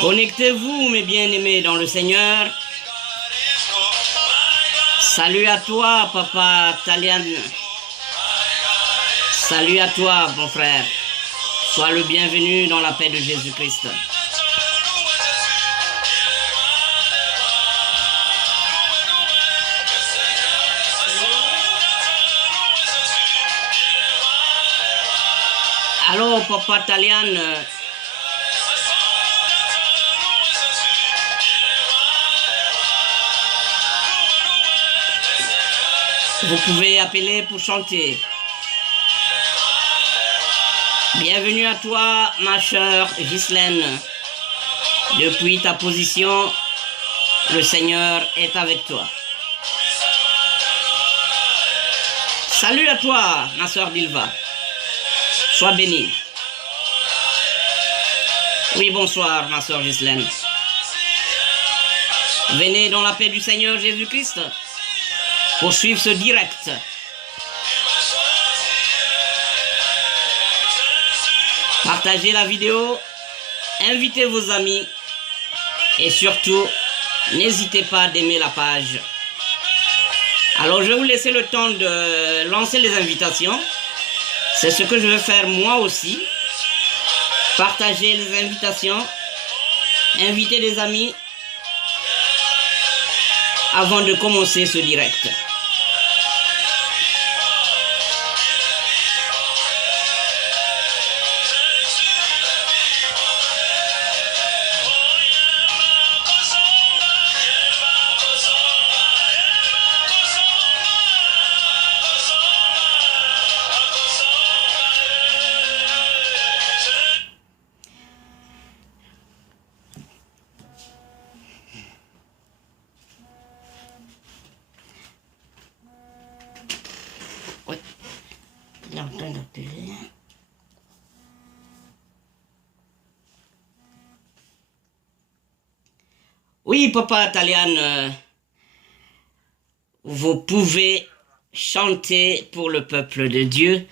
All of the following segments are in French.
Connectez-vous, mes bien-aimés, dans le Seigneur. Salut à toi, papa Talian. Salut à toi, mon frère. Sois le bienvenu dans la paix de Jésus-Christ. Allô, papa Talian. Vous pouvez appeler pour chanter. Bienvenue à toi, ma chère Ghislaine. Depuis ta position, le Seigneur est avec toi. Salut à toi, ma sœur Dilva. Sois bénie. Oui, bonsoir, ma sœur Ghislaine. Venez dans la paix du Seigneur Jésus-Christ pour suivre ce direct. Partagez la vidéo, invitez vos amis et surtout, n'hésitez pas d'aimer la page. Alors, je vais vous laisser le temps de lancer les invitations. C'est ce que je vais faire moi aussi. Partager les invitations, inviter des amis avant de commencer ce direct. Oui, il est en train d'appeler. Oui, papa Talian, vous pouvez chanter pour le peuple de Dieu.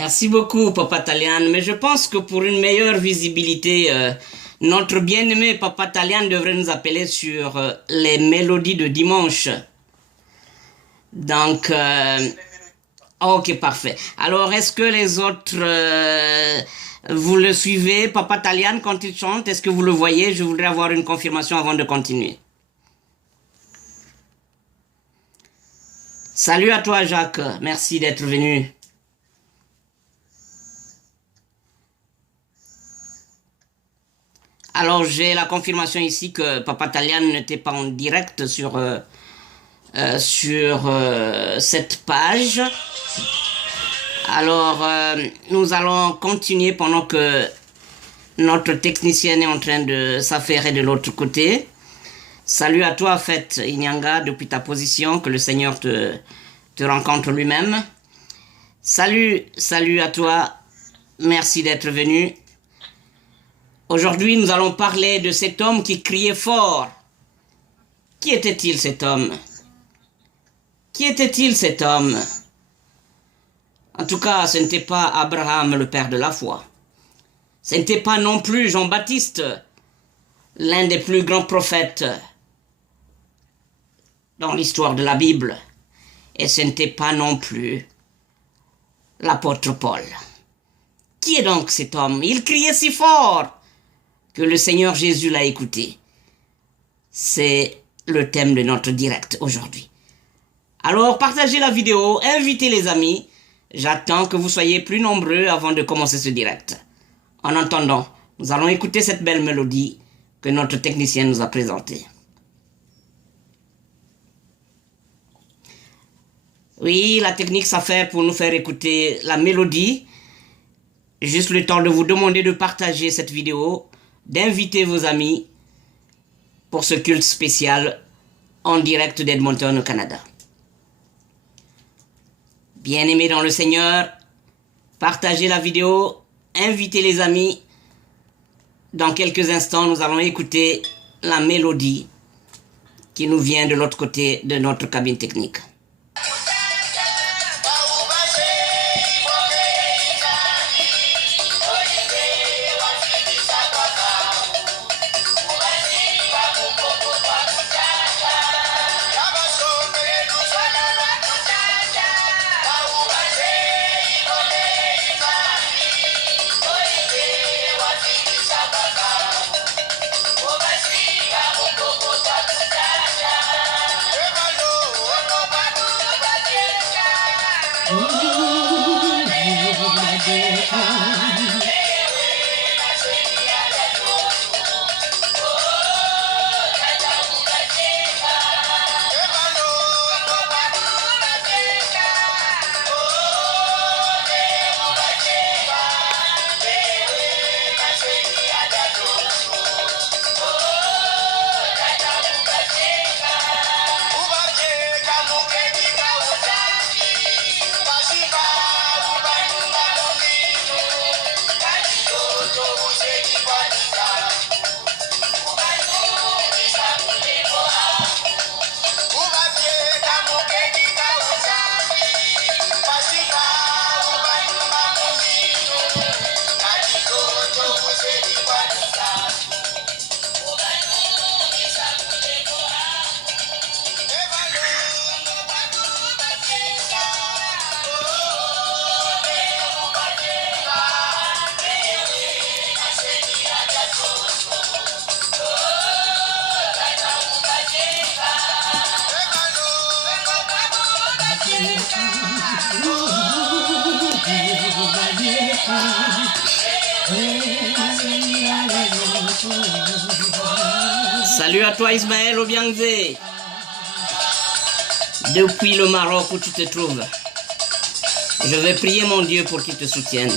Merci beaucoup, Papa Talian. Mais je pense que pour une meilleure visibilité, notre bien-aimé Papa Talian devrait nous appeler sur les mélodies de dimanche. Donc, ok, parfait. Alors, est-ce que les autres, vous le suivez, Papa Talian, quand il chante? Est-ce que vous le voyez? Je voudrais avoir une confirmation avant de continuer. Salut à toi, Jacques. Merci d'être venu. Alors, j'ai la confirmation ici que Papa Talian n'était pas en direct sur cette page. Alors, nous allons continuer pendant que notre technicienne est en train de s'affairer de l'autre côté. Salut à toi, Fête Inyanga, depuis ta position, que le Seigneur te rencontre lui-même. Salut à toi. Merci d'être venu. Aujourd'hui, nous allons parler de cet homme qui criait fort. Qui était-il, cet homme? Qui était-il, cet homme? En tout cas, ce n'était pas Abraham, le père de la foi. Ce n'était pas non plus Jean-Baptiste, l'un des plus grands prophètes dans l'histoire de la Bible. Et ce n'était pas non plus l'apôtre Paul. Qui est donc cet homme? Il criait si fort que le Seigneur Jésus l'a écouté. C'est le thème de notre direct aujourd'hui. Alors, partagez la vidéo, invitez les amis. J'attends que vous soyez plus nombreux avant de commencer ce direct. En attendant, nous allons écouter cette belle mélodie que notre technicien nous a présentée. Oui, la technique s'affaire pour nous faire écouter la mélodie. Juste le temps de vous demander de partager cette vidéo, d'inviter vos amis pour ce culte spécial en direct d'Edmonton au Canada. Bien-aimés dans le Seigneur, partagez la vidéo, invitez les amis. Dans quelques instants, nous allons écouter la mélodie qui nous vient de l'autre côté de notre cabine technique. Salut à toi Ismaël Obiangze, depuis le Maroc où tu te trouves. Je vais prier mon Dieu pour qu'il te soutienne.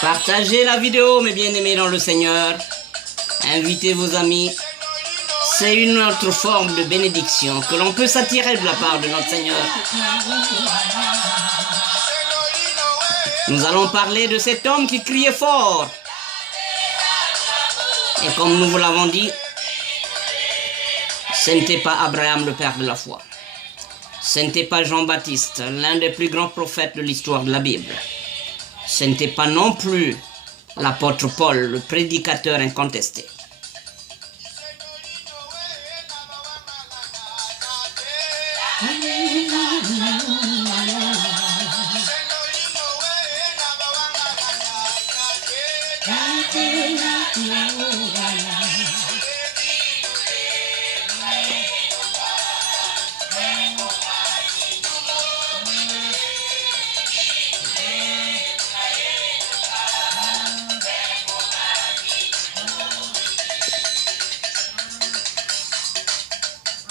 Partagez la vidéo, mes bien-aimés dans le Seigneur. Invitez vos amis. C'est une autre forme de bénédiction que l'on peut s'attirer de la part de notre Seigneur. Nous allons parler de cet homme qui criait fort. Et comme nous vous l'avons dit, ce n'était pas Abraham le père de la foi. Ce n'était pas Jean-Baptiste, l'un des plus grands prophètes de l'histoire de la Bible. Ce n'était pas non plus l'apôtre Paul, le prédicateur incontesté.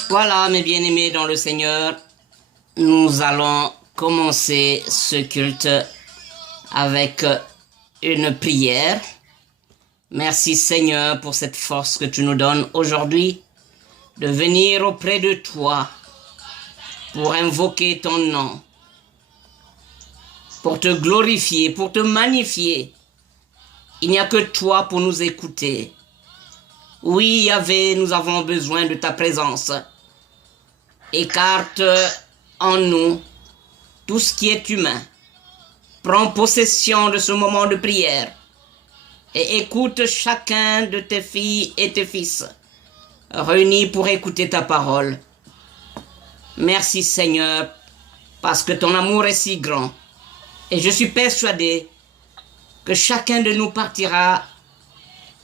Voilà, mes bien-aimés dans le Seigneur, nous allons commencer ce culte avec une prière. Merci Seigneur pour cette force que tu nous donnes aujourd'hui de venir auprès de toi pour invoquer ton nom, pour te glorifier, pour te magnifier. Il n'y a que toi pour nous écouter. Oui, Yahvé, nous avons besoin de ta présence. Écarte en nous tout ce qui est humain. Prends possession de ce moment de prière et écoute chacun de tes filles et tes fils réunis pour écouter ta parole. Merci Seigneur, parce que ton amour est si grand et je suis persuadé que chacun de nous partira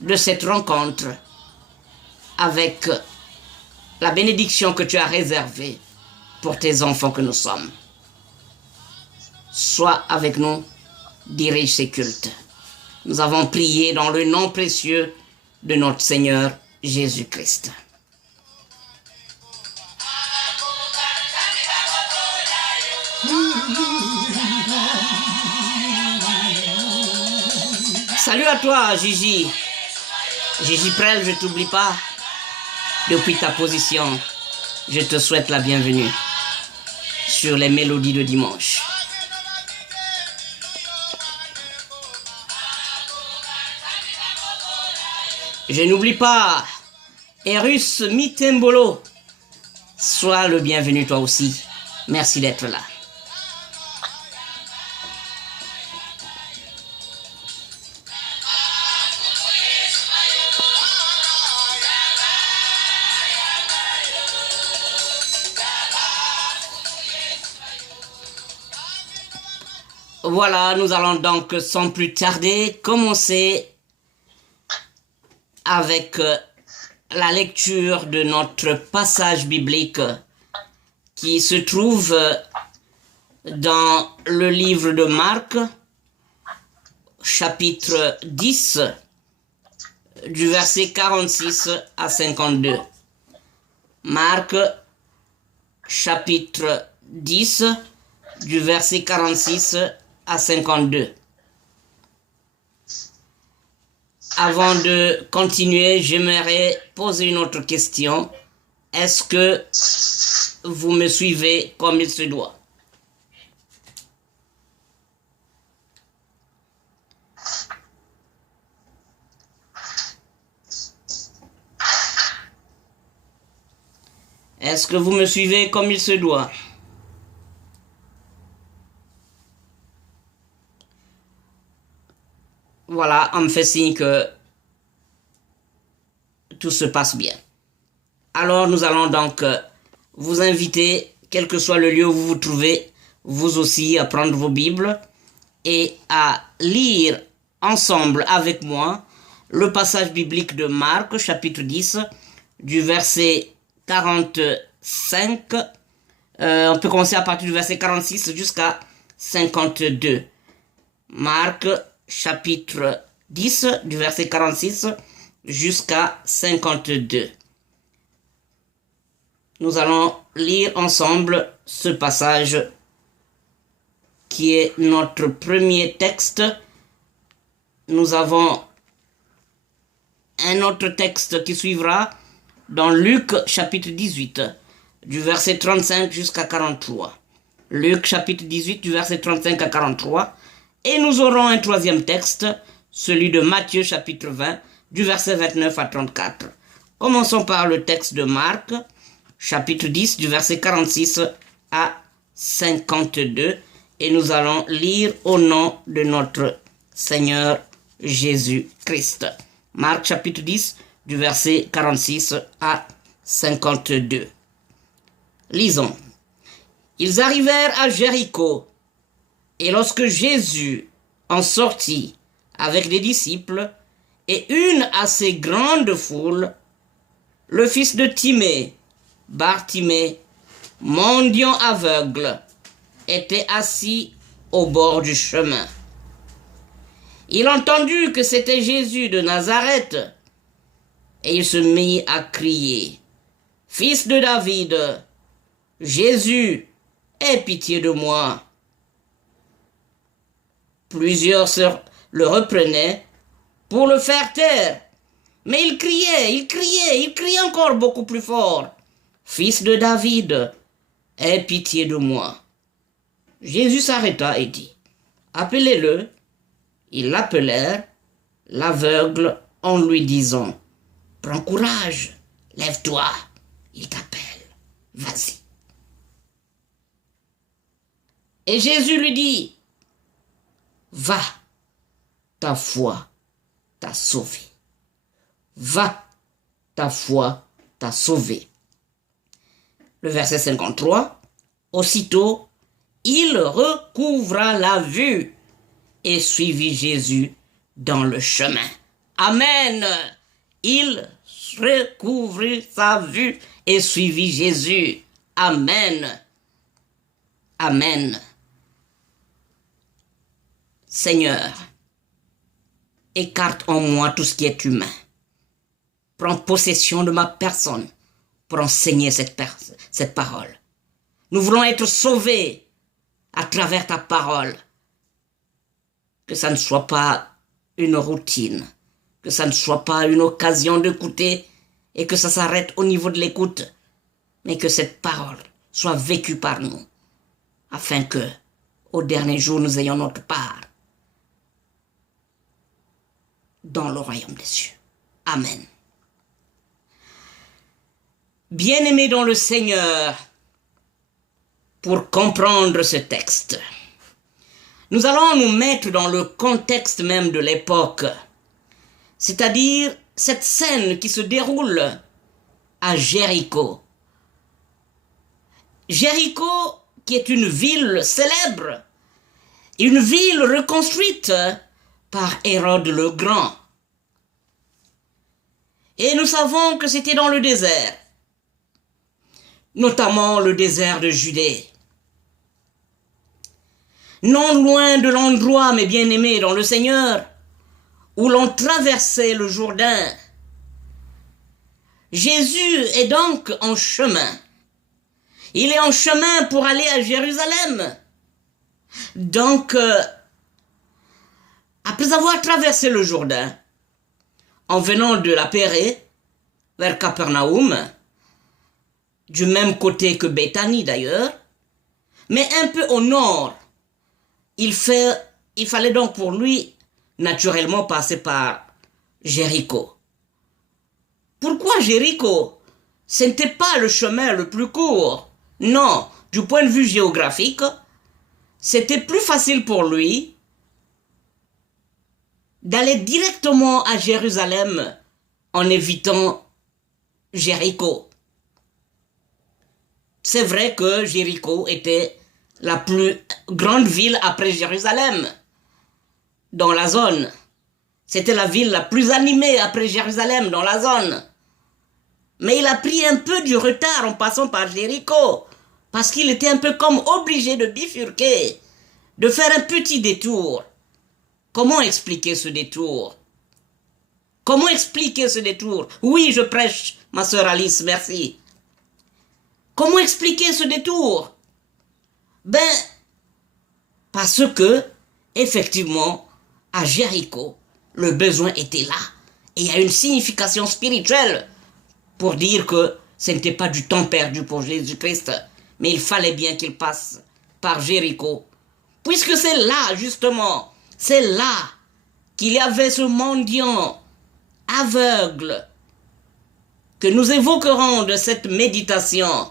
de cette rencontre avec la bénédiction que tu as réservée pour tes enfants que nous sommes. Sois avec nous, dirige ces cultes. Nous avons prié dans le nom précieux de notre Seigneur Jésus-Christ. Salut à toi, Gigi. Gigi Prel, je ne t'oublie pas. Depuis ta position, je te souhaite la bienvenue sur les mélodies de dimanche. Je n'oublie pas Erus Mitembolo. Sois le bienvenu toi aussi. Merci d'être là. Voilà, nous allons donc sans plus tarder commencer avec la lecture de notre passage biblique qui se trouve dans le livre de Marc, chapitre 10, du verset 46 à 52. Marc, chapitre 10, du verset 46 à 52. Avant de continuer, j'aimerais poser une autre question. Est-ce que vous me suivez comme il se doit? Est-ce que vous me suivez comme il se doit? Voilà, on me fait signe que tout se passe bien. Alors nous allons donc vous inviter, quel que soit le lieu où vous vous trouvez, vous aussi à prendre vos Bibles et à lire ensemble avec moi le passage biblique de Marc, chapitre 10, du verset 45. On peut commencer à partir du verset 46 jusqu'à 52. Marc, chapitre 10, du verset 46 jusqu'à 52. Nous allons lire ensemble ce passage qui est notre premier texte. Nous avons un autre texte qui suivra dans Luc chapitre 18, du verset 35 jusqu'à 43. Luc chapitre 18, du verset 35 à 43. Et nous aurons un troisième texte, celui de Matthieu chapitre 20, du verset 29 à 34. Commençons par le texte de Marc, chapitre 10, du verset 46 à 52. Et nous allons lire au nom de notre Seigneur Jésus-Christ. Marc chapitre 10, du verset 46 à 52. Lisons. Ils arrivèrent à Jéricho, et lorsque Jésus en sortit avec des disciples et une assez grande foule, le fils de Timée, Bartimée, mendiant aveugle, était assis au bord du chemin. Il entendit que c'était Jésus de Nazareth, et il se mit à crier, « Fils de David, Jésus, aie pitié de moi. » Plusieurs le reprenaient pour le faire taire, mais il criait encore beaucoup plus fort, « Fils de David, aie pitié de moi. » Jésus s'arrêta et dit, « Appelez-le. » Ils l'appelèrent, l'aveugle, en lui disant, « Prends courage, lève-toi, il t'appelle, vas-y. » Et Jésus lui dit, « Va, ta foi t'a sauvé. Va, ta foi t'a sauvé. » Le verset 53, « Aussitôt, il recouvra la vue et suivit Jésus dans le chemin. » Amen. Il recouvrit sa vue et suivit Jésus. Amen. Amen. Seigneur, écarte en moi tout ce qui est humain. Prends possession de ma personne pour enseigner cette parole. Nous voulons être sauvés à travers ta parole. Que ça ne soit pas une routine, que ça ne soit pas une occasion d'écouter et que ça s'arrête au niveau de l'écoute, mais que cette parole soit vécue par nous, afin que, au dernier jour, nous ayons notre part dans le royaume des cieux. Amen. Bien-aimés dans le Seigneur, pour comprendre ce texte, nous allons nous mettre dans le contexte même de l'époque, c'est-à-dire cette scène qui se déroule à Jéricho. Jéricho, qui est une ville célèbre, une ville reconstruite par Hérode le Grand. Et nous savons que c'était dans le désert, notamment le désert de Judée. Non loin de l'endroit, mes bien-aimés dans le Seigneur, où l'on traversait le Jourdain. Jésus est donc en chemin. Il est en chemin pour aller à Jérusalem. Donc, après avoir traversé le Jourdain, en venant de la Pérée vers Capernaum, du même côté que Béthanie d'ailleurs, mais un peu au nord, il fallait donc pour lui naturellement passer par Jéricho. Pourquoi Jéricho? ce n'était pas le chemin le plus court. Non, du point de vue géographique, c'était plus facile pour lui d'aller directement à Jérusalem en évitant Jéricho. C'est vrai que Jéricho était la plus grande ville après Jérusalem dans la zone. C'était la ville la plus animée après Jérusalem dans la zone. Mais il a pris un peu du retard en passant par Jéricho, parce qu'il était un peu comme obligé de bifurquer, de faire un petit détour. Comment expliquer ce détour? Comment expliquer ce détour? Oui, je prêche, ma sœur Alice, merci. Comment expliquer ce détour? Ben, parce que, effectivement, à Jéricho, le besoin était là. Et il y a une signification spirituelle pour dire que ce n'était pas du temps perdu pour Jésus-Christ, mais il fallait bien qu'il passe par Jéricho. Puisque c'est là, justement, c'est là qu'il y avait ce mendiant aveugle que nous évoquerons de cette méditation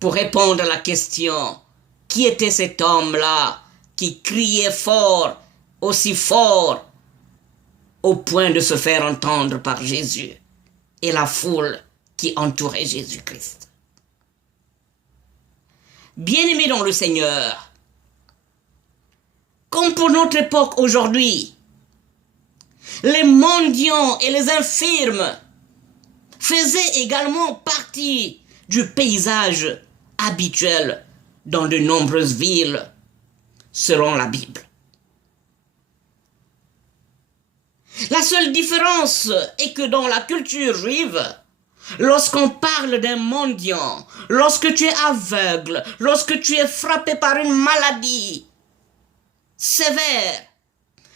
pour répondre à la question: qui était cet homme-là qui criait fort, aussi fort, au point de se faire entendre par Jésus et la foule qui entourait Jésus-Christ? Bien-aimés dans le Seigneur, comme pour notre époque aujourd'hui, les mendiants et les infirmes faisaient également partie du paysage habituel dans de nombreuses villes, selon la Bible. La seule différence est que dans la culture juive, lorsqu'on parle d'un mendiant, lorsque tu es aveugle, lorsque tu es frappé par une maladie sévère,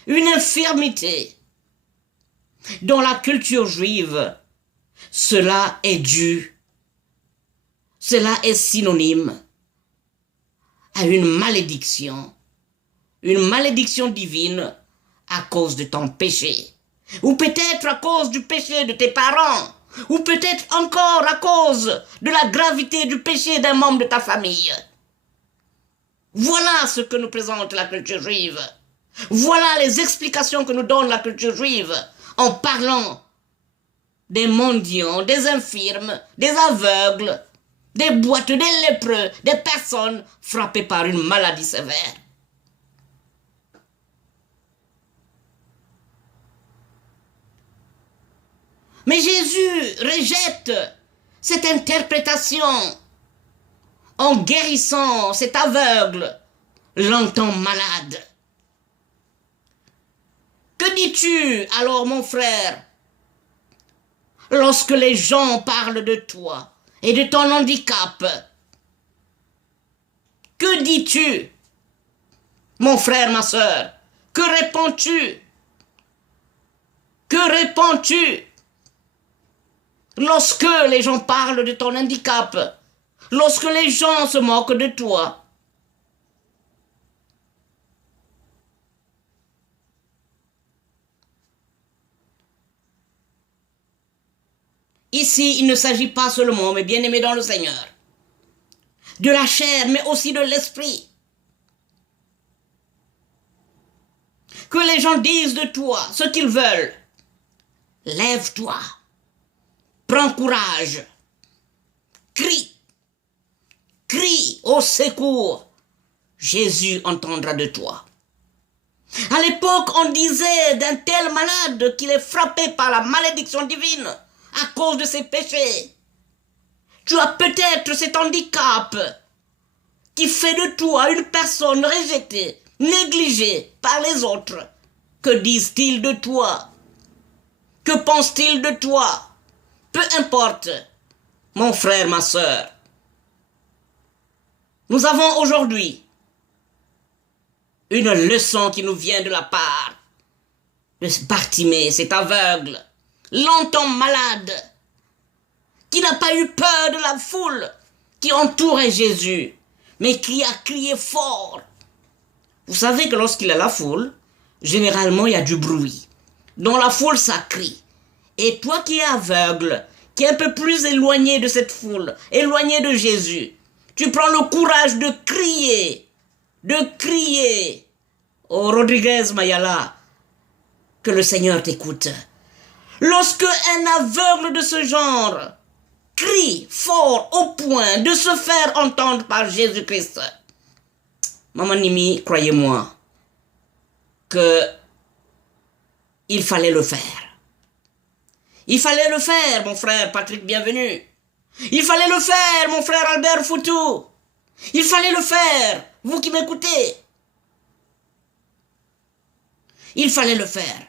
une infirmité, dans la culture juive, cela est synonyme à une malédiction divine à cause de ton péché, ou peut-être à cause du péché de tes parents, ou peut-être encore à cause de la gravité du péché d'un membre de ta famille. Voilà ce que nous présente la culture juive. Voilà les explications que nous donne la culture juive en parlant des mendiants, des infirmes, des aveugles, des boiteux, des lépreux, des personnes frappées par une maladie sévère. Mais Jésus rejette cette interprétation en guérissant cet aveugle, longtemps malade. Que dis-tu alors, mon frère, lorsque les gens parlent de toi et de ton handicap? Que dis-tu, mon frère, ma sœur? Que réponds-tu? Que réponds-tu lorsque les gens parlent de ton handicap? Lorsque les gens se moquent de toi? Ici, il ne s'agit pas seulement, mes bien-aimés dans le Seigneur, de la chair, mais aussi de l'esprit. Que les gens disent de toi ce qu'ils veulent. Lève-toi, prends courage, crie au secours. Jésus entendra de toi. À l'époque, on disait d'un tel malade qu'il est frappé par la malédiction divine à cause de ses péchés. Tu as peut-être cet handicap qui fait de toi une personne rejetée, négligée par les autres. Que disent-ils de toi? Que pensent-ils de toi? Peu importe, mon frère, ma sœur. Nous avons aujourd'hui une leçon qui nous vient de la part de Bartimée, cet aveugle, longtemps malade, qui n'a pas eu peur de la foule qui entourait Jésus, mais qui a crié fort. Vous savez que lorsqu'il y a la foule, généralement il y a du bruit. Dans la foule, ça crie. Et toi qui es aveugle, qui est un peu plus éloigné de cette foule, éloigné de Jésus, tu prends le courage de crier, oh Rodriguez Mayala, que le Seigneur t'écoute. Lorsque un aveugle de ce genre crie fort au point de se faire entendre par Jésus-Christ, Maman Nimi, croyez-moi que il fallait le faire. Il fallait le faire, mon frère Patrick, bienvenue. Il fallait le faire, mon frère Albert Foutou. Il fallait le faire, vous qui m'écoutez. Il fallait le faire.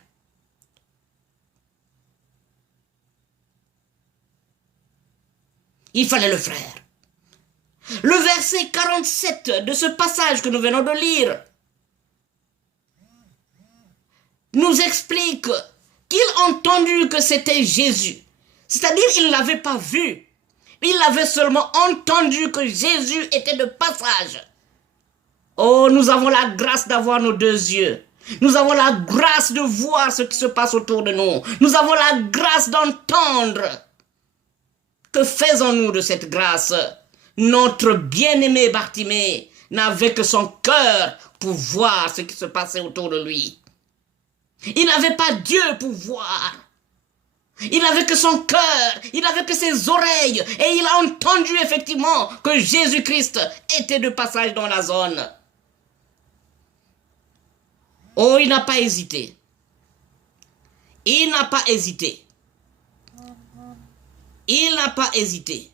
Il fallait le faire. Le verset 47 de ce passage que nous venons de lire nous explique qu'il a entendu que c'était Jésus. C'est-à-dire qu'il ne l'avait pas vu. Il avait seulement entendu que Jésus était de passage. Oh, nous avons la grâce d'avoir nos deux yeux. Nous avons la grâce de voir ce qui se passe autour de nous. Nous avons la grâce d'entendre. Que faisons-nous de cette grâce? Notre bien-aimé Bartimée n'avait que son cœur pour voir ce qui se passait autour de lui. Il n'avait pas Dieu pour voir. Il n'avait que son cœur, il n'avait que ses oreilles, et il a entendu effectivement que Jésus-Christ était de passage dans la zone. Oh, il n'a pas hésité. Il n'a pas hésité. Il n'a pas hésité.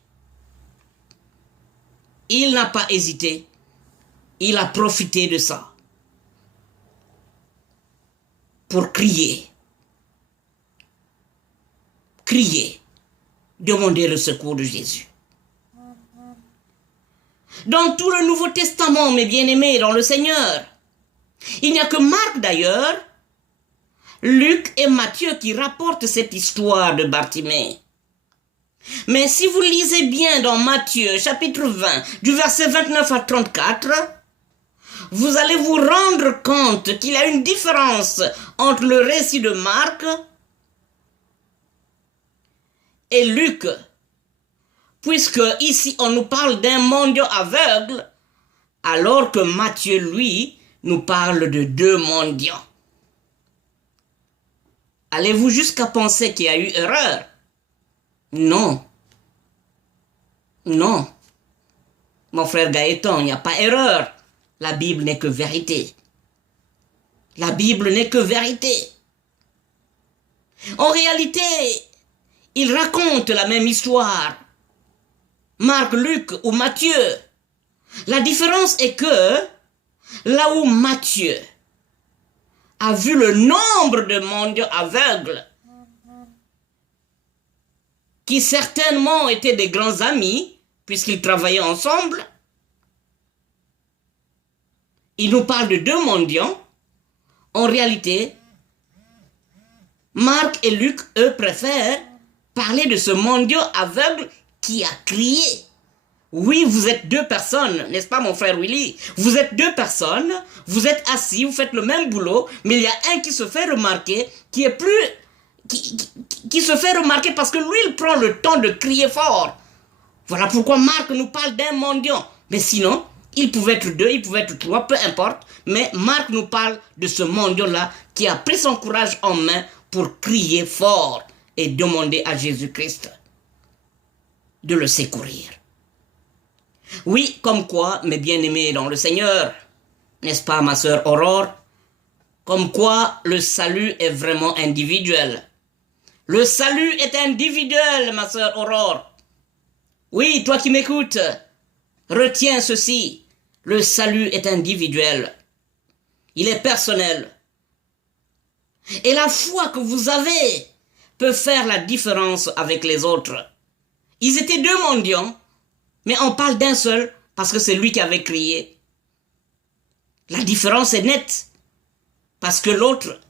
Il n'a pas hésité. Il a profité de ça pour crier. Crier. Demander le secours de Jésus. Dans tout le Nouveau Testament, mes bien-aimés, dans le Seigneur, il n'y a que Marc d'ailleurs, Luc et Matthieu qui rapportent cette histoire de Bartimée. Mais si vous lisez bien dans Matthieu, chapitre 20, du verset 29 à 34, vous allez vous rendre compte qu'il y a une différence entre le récit de Marc et Luc, puisque ici on nous parle d'un mendiant aveugle, alors que Matthieu, lui, nous parle de deux mendiants. Allez-vous jusqu'à penser qu'il y a eu erreur? Non. Non. Mon frère Gaëtan, il n'y a pas erreur. La Bible n'est que vérité. La Bible n'est que vérité. En réalité, il raconte la même histoire. Marc, Luc ou Matthieu. La différence est que là où Matthieu a vu le nombre de mendiants aveugles, qui certainement étaient des grands amis, puisqu'ils travaillaient ensemble, il nous parle de deux mendiants. En réalité, Marc et Luc, eux, préfèrent parler de ce mendiant aveugle qui a crié. Oui, vous êtes deux personnes, n'est-ce pas mon frère Willy? Vous êtes deux personnes, vous êtes assis, vous faites le même boulot, mais il y a un qui se fait remarquer, qui est plus... Qui se fait remarquer parce que lui, il prend le temps de crier fort. Voilà pourquoi Marc nous parle d'un mendiant. Mais sinon, il pouvait être deux, il pouvait être trois, peu importe. Mais Marc nous parle de ce mendiant-là qui a pris son courage en main pour crier fort et demander à Jésus-Christ de le secourir. Oui, comme quoi, mes bien-aimés dans le Seigneur, n'est-ce pas ma sœur Aurore? Comme quoi le salut est vraiment individuel. Le salut est individuel, ma sœur Aurore. Oui, toi qui m'écoutes, retiens ceci. Le salut est individuel. Il est personnel. Et la foi que vous avez peut faire la différence avec les autres. Ils étaient deux mendiants, mais on parle d'un seul parce que c'est lui qui avait crié. La différence est nette parce que l'autre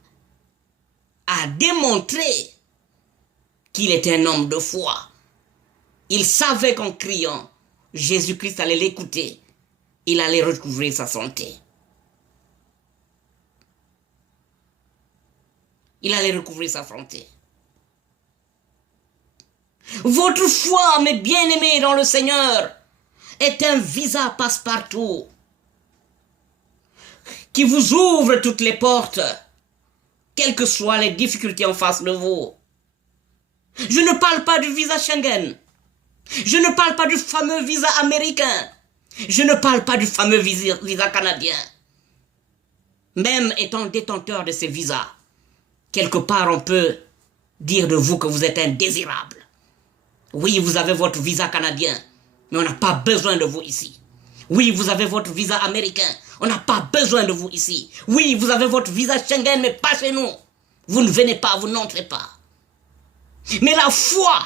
a démontré qu'il était un homme de foi. Il savait qu'en criant, Jésus-Christ allait l'écouter. Il allait recouvrir sa santé. Il allait recouvrir sa santé. Votre foi, mes bien-aimés dans le Seigneur, est un visa passe-partout qui vous ouvre toutes les portes, quelles que soient les difficultés en face de vous. Je ne parle pas du visa Schengen. Je ne parle pas du fameux visa américain. Je ne parle pas du fameux visa canadien. Même étant détenteur de ces visas, quelque part on peut dire de vous que vous êtes indésirable. Oui, vous avez votre visa canadien, mais on n'a pas besoin de vous ici. Oui, vous avez votre visa américain, on n'a pas besoin de vous ici. Oui, vous avez votre visa Schengen, mais pas chez nous. Vous ne venez pas, vous n'entrez pas. Mais la foi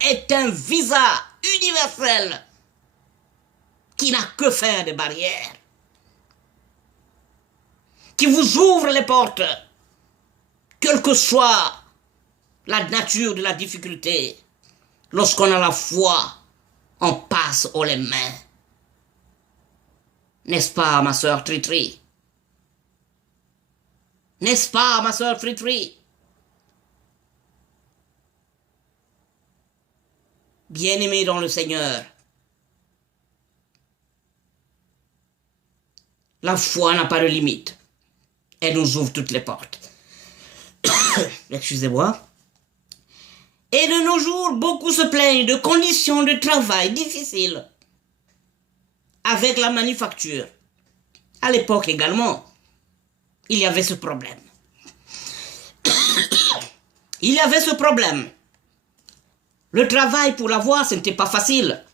est un visa universel qui n'a que faire de barrières, qui vous ouvre les portes, quelle que soit la nature de la difficulté. Lorsqu'on a la foi, on passe haut les mains. N'est-ce pas, ma sœur Tritri? N'est-ce pas, ma sœur Tritri? Bien-aimés dans le Seigneur, la foi n'a pas de limite. Elle nous ouvre toutes les portes. Excusez-moi. Et de nos jours, beaucoup se plaignent de conditions de travail difficiles avec la manufacture. À l'époque également, il y avait ce problème. Il y avait ce problème. Le travail pour l'avoir, ce n'était pas facile.